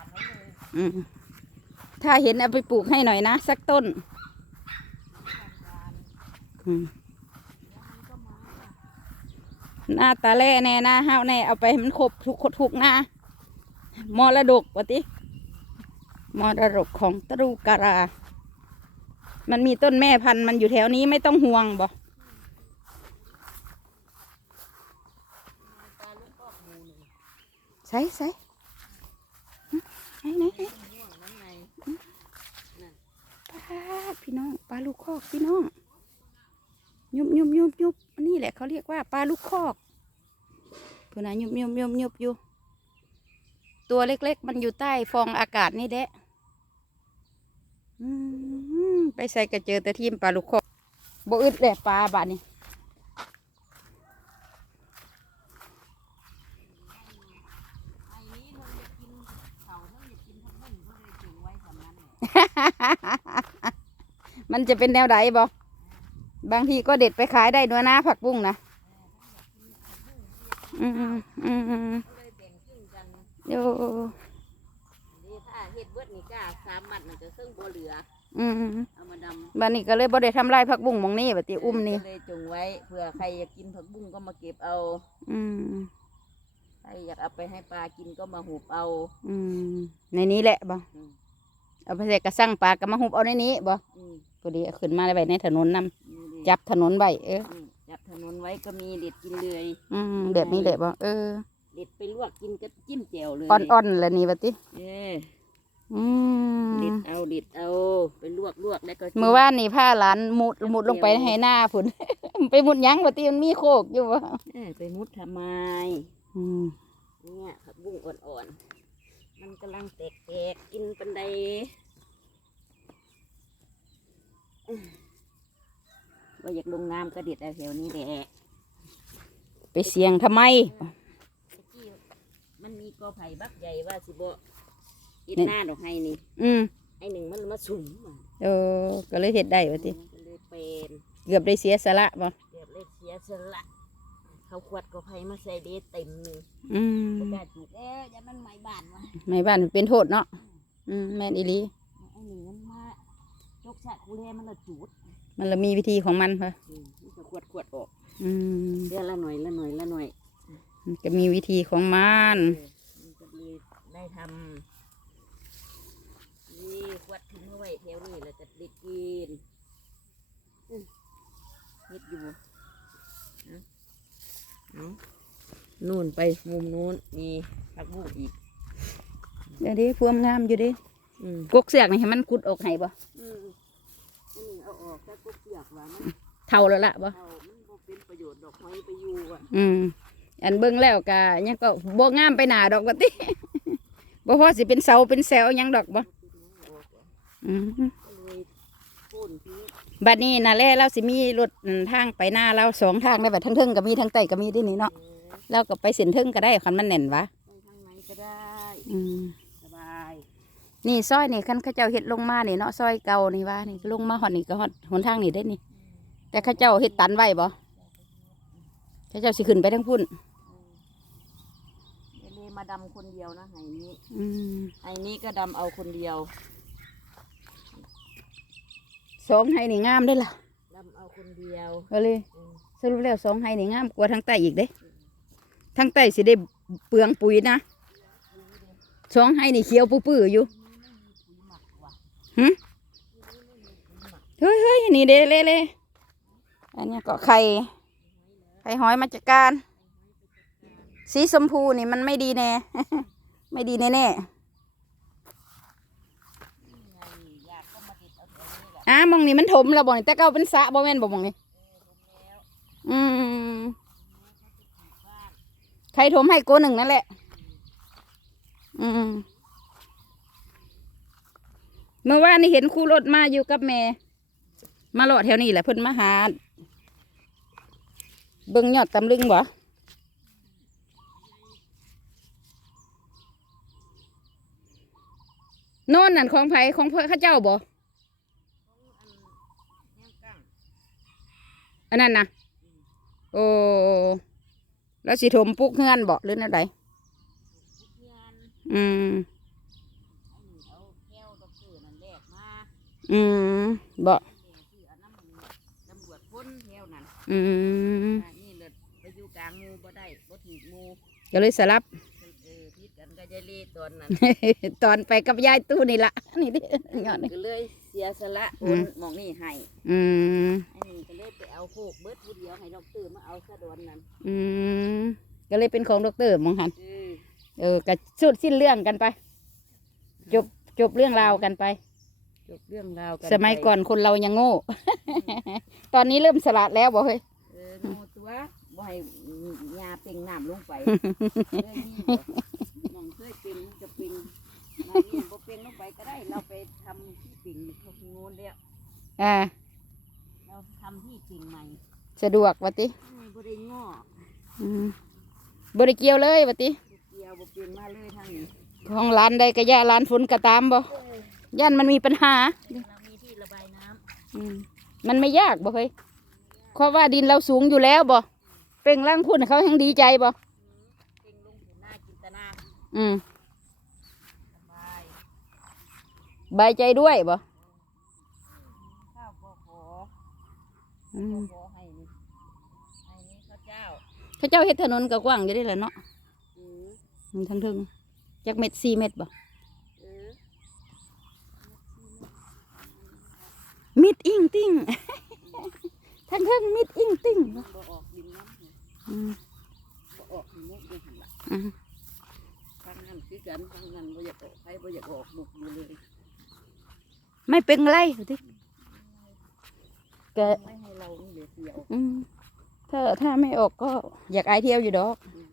านไว้เลยอืมถ้าเห็นเอาไปปลูกให้หน่อยนะ สักต้นอืมหน้าตาแล่แน่หน้าห้าวแน่เอาไปให้มันครบทุกทุกหน้ามรดกวะติมรดกของตรูการา มันมีต้นแม่พันธุ์มันอยู่แถวนี้ไม่ต้องห่วงบ่ปลาลูกกอกใส่ใส่ ไหนไหนไหนม่นั่ปลาพี่น้องปลาลูกคอกพี่น้องยุบยุบยุบยุบนนี้แหละเขาเรียกว่าปลาลูกคอกเพื่อนะยุบยุบยุบยุบอยู่ ตัวเล็ก ๆ มันอยู่ใต้ฟองอากาศนี่แหละไปใส่กระเจอแต่ทีมปลาลูกคอกบ่อึดเลยปลาบาดนี้ ไอ้นี้มันจะกินเขาทั้งจะกินทั้งนึ่งเขาเลยจุงไว้สำนั้นเลย มันจะเป็นแนวใดบ่บางทีก็เด็ดไปขายได้ด้วยนะผักบุ้งนะอืมอืมอืมอืมก็เลยแบ่งครึ่งกันโยนี่ถ้าเฮ็ดเบิดนี่ก้าสามมัดมันจะเครื่องบัวเหลือ อืมเอามาดำบ้านนี้ก็เลยบ่ได้ทำลายผักบุ้งหมองนี้บัดนี้อุ้มนี่ก็เลยจุงไว้เผื่อใครอยากกินผักบุ้งก็มาเก็บเอา อืมใครอยากเอาไปให้ปลากินก็มาหุบเอา อืมในนี้แหละบ่อืม เอาไปใส่กระสังปลากระมาหุบเอาในนี้บ่อืมพอดีเอาขึ้นมาไว้ในถนนนํนี่ดิจับถนนไว้เอออืมจับถนนไว้ก็มีเด็ดกินเลย อืมแบบนี้แหละบ่เออเด็ดไปลวกกินก็จิ้มแจ่วเลยอ่อนๆแล้วนี่บัดนี้เอออืเด็มดเอาเด็ดเอาไปลวกลวกแล้วก็กิน เมื่อวานนี่พาหลานมุดมุดลงไปให้หน้าพุ่น ไปมุดหยังบัดนี้มันมีโคกอยู่บ่เออไปมุดทำไมอืมเนี่ยผักบุ้งอ่อนๆมัน กำลังแตกๆกินปันไดอื้อว่าอยากลงน้ำก็เด็ดเอาแถวนี้แหละไปเสียงทำไมตะกี้มันมีกอไผ่บักใหญ่ว่าสิบอิดนี่หน้าดอกไห้นี่ อืมไอหนึ่งมันมาสุ่มมาเออ ก็เลยเฮ็ดได้บัดนี้ก็เลยเป็นเกือบได้เสียสละบ่เดือดเลยเสียสละ เขาขวดกอไผ่มาใส่เดเต็มหนึ่งอืมประกาศจุกเอ๊ะอย่ามันไหม้บ้านวะไม่บ้านมันเป็นโทษเนาะอืมแม่นอีหลีไอหนึ่งมันมาจกสะกูแลมันละจูดมันละมีวิธีของมันค่ะอืมมันก็ขวดขวดออกอืมเดือนละหน่อยละหน่อยละหน่อยมันก็มีวิธีของมัน เออมันก็เลยได้ทำนี่ขวดทิ้งเอาไว้แถวนี้เราจะได้กินอืมเฮ็ดอยู่นะ เอานู่นไปมุมนู้นมีผักบุ้งอีก เดี๋ยวดิพวมงามอยู่ดิอืมกกเสือกนี่ให้มันกุดออกให้บ่อืมอันนี้เอาออกแต่ก็เปียกว่ามันเท่าแล้วล่ะบ่เอามันบ่เป็นประโยชน์ดอกไม้ไปอยู่อะอืม อันเบิ่งแล้วก็ยังก็บ่งามไปหนาดอกว่าติ บ่พอสิเป็นเสาเป็นแซวหยังดอกบ่ออกอะอืม ก็เลยโค่นทิ้ง บัดนี้น่ะแลเราสิมีรถทางไปหน้าเราสองทางได้บัดทั้งเทิงก็มีทั้งใต้ก็มีที่นี่เนาะเออเราก็ไปเส้นเทิงก็ได้คันมันแน่นวะไปทางไหนก็ได้อืมสบายนี่ซอยนี่คันเขาเจ้าเฮ็ดลงมานี่เนาะซอยเก่านี่ว่านี่ลงมาหอดนี่ก็ฮอดหนทางนี่ได้นี่ แต่เขาเจ้าเฮ็ดตันไว้บ่เขาเจ้าสิขึ้นไปทั้งพุ่นเอเลมาดำคนเดียวนะไห้นี้อืมไห้นี้ก็ดำเอาคนเดียว สองไห้นี่งามได้อล่ะดำเอาคนเดียวก็เลยอืมสรุปแล้วสองไห้นี่งามกว่าทางใต้อีกเด้ทางใต้สิได้เปลืองปุ๋ยนะสองไห้นี่เขียวปื้อๆอยู่ปุ๋ยหมักว่ะหึเฮ้ยเฮ้ยนี่เด้เล่เล่อันเนี้ยก็ไข่ไข่หอยมาจากการ สีชมพูนี่มันไม่ดีแน่ ไม่ดีแน่แน่ นี่ไงอยากก็มาติดเอาแถวนี้แหละ ๆ อะมองนี่มันถมแล้วบ่นี่แต่เก่าเป็นสระบ่แม่นบ่มองนี่อืมใครถมให้โกหนึ่งนั่นแหละ อืมเมื่อวานนี่เห็นครูรถมาอยู่กับแม่ มาเลาะแถวนี้แหละเพิ่นมาหาเบิ่งยอดตำลึงบ่โน่นนั่นของไผของเพื่อข้าเจ้าบ่ อันนั้นนะโอ้แล้วสิถมปุกเฮือนบอกหรืออะไรอืมอืมบอกอืมไปอยู่กลางงูบ่ได้บ่ถูกงูก็เลยสลับพิษกันกับยาลีตอนนั้น ตอนไปกับยายตู้นี่ละนี่ดิย้อนเลย เสียสละอืโอมนหมองนี่ให้อืมไอ้นี่ก็เลยไปเอาโคกเบิดผู้เดียวให้ดอกเตอร์มาเอาซะดอนนั้นอืมก็เลยเป็นของดอกเตอร์มองหันเออเออก็สุดสิ้นเรื่องกันไป จบจบเรื่องราวกันไป จบเรื่องราวกันสมัยไปก่อนคนเรายังโง่ ตอนนี้เริ่มสลัดแล้วบอกเฮ้ยเออโง่ตัวบ่ให้ยาเป่งน้ำลงไปเคยมีบ่หมองเคยเป็นมันจะเป็นมา นี่บ่เป็นลงไปก็ได้ เราไปทำที่ปิ่งเขาโง่แล้วอ่า เราทำที่จริงใหม่สะดวกวะติไม่บ่ได้ง้ออืมบริเกี่ยวเลยวะติลูกเดียวบ่เป็นมาเลยทางนี้ของร้านใดก็ย่าร้านฝนก็ตามบ่เออย่านมันมีปัญหา เรามีที่ระบายน้ำอืมมันไม่ยากบ่เฮ้ยเพราะว่าดินเราสูงอยู่แล้วบ่เป่งล่างพุ่นเขาแห่งดีใจบ่เป่งลงถึงหน้าจินตนาอืม สบาย บายใจด้วยบ่ข้าวก็ขออืมขอให้นี่ให้นี่ข้าวเจ้าเขาเจ้าเฮ็ดถนนก็กว้างอยู่ได้แหละเนาะอือมันทั้งทึงจักเม็ดสี่เม็ดบ่เออมิดอิงติ้งทั้งทึงมิดอิงติ้งมันบ่ออกดินน้ำนี่อืมบ่ออกหิมุกเลยหั่นล่ะอืมทางนั้นคือกันทางนั้นบ่อยากออกใครบ่อยากออกบุกอยู่เลย ไม่เป็นไรว่าติแกไม่ให้เรานี่เลยเสียวอืมถ้าถ้าไม่ออกก็อยากอายเที่ยวอยู่ดอกอือ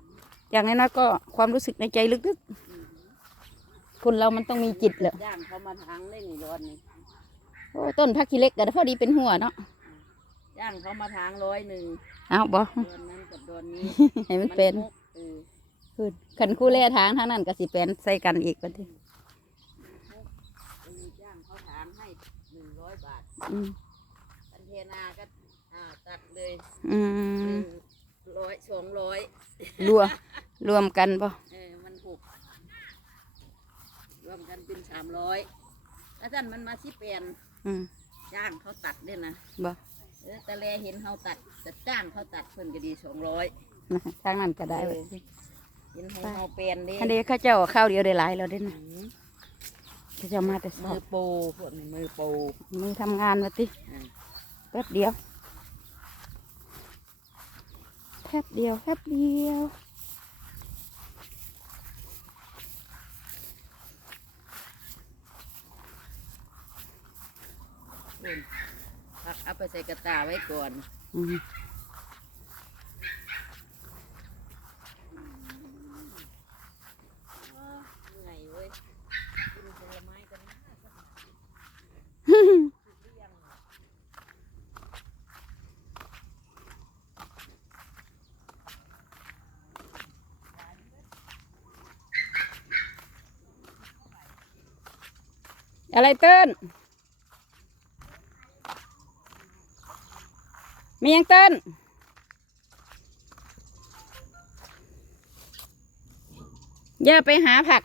อย่างนั้นนะก็ความรู้สึกในใจลึกอือๆคนเรามันต้องมีจิตแหละย่างเขามาทางได้นี่ร้อนนี่โอ้ต้นพักขี้เล็กก็พอดีเป็นหัวเนาะย่างเขามาทางร้อยหนึ่งเอาบ่ดอนนั้นกับดอนนี้ให้มันเป็นมุกเออขึ้นขันคู่แล่ทางทางนั้นก็สิเป็นใส่กันอีกบัดนี้เออย่างเขาถางให้หนึ่งร้ อยบาทอืมกันเทนาก็อ่าตัดเลยอืหมนึ่งร้อยสองร้อยรวมรวมกันบ่เออมันหกรวมกันเป็นสามร้อยแล้วท่านมันมาสิเปลี่ยนอืมจ้างเขาตัดเนี่ยนะบ่เออแต่แลเห็นเขาตัดจะจ้างเขาตัดเพิ่นก็ดีสองร้อยนะทางนั้นก็ได้บัดนี้เห็นให้เขาเปลี่ยนเดิอันนี้เข้าเจ้าข้าวเดียวได้หลายแล้วเด้นะเขาเจ้ามาแต่สอมืบอโปรพวกนี้มือโปรมือทำงานมาติอ่าแป๊บเดียวแป๊บเดียวแป๊บเดียวอืมพักเอาไปใส่กระตาไว้ก่อนอืม เหนื่อยเว้ยกินผลไม้กันนะ อะไรเติ้นมียังเติ้นอย่าไปหาผัก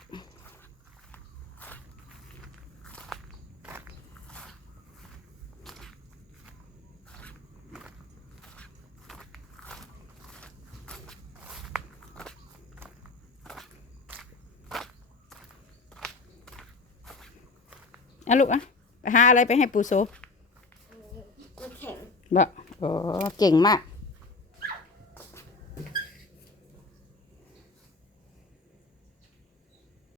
เอาลูกอะไปหาอะไรไปให้ปูโซก็แข็งบ่โอ้เก่งมาก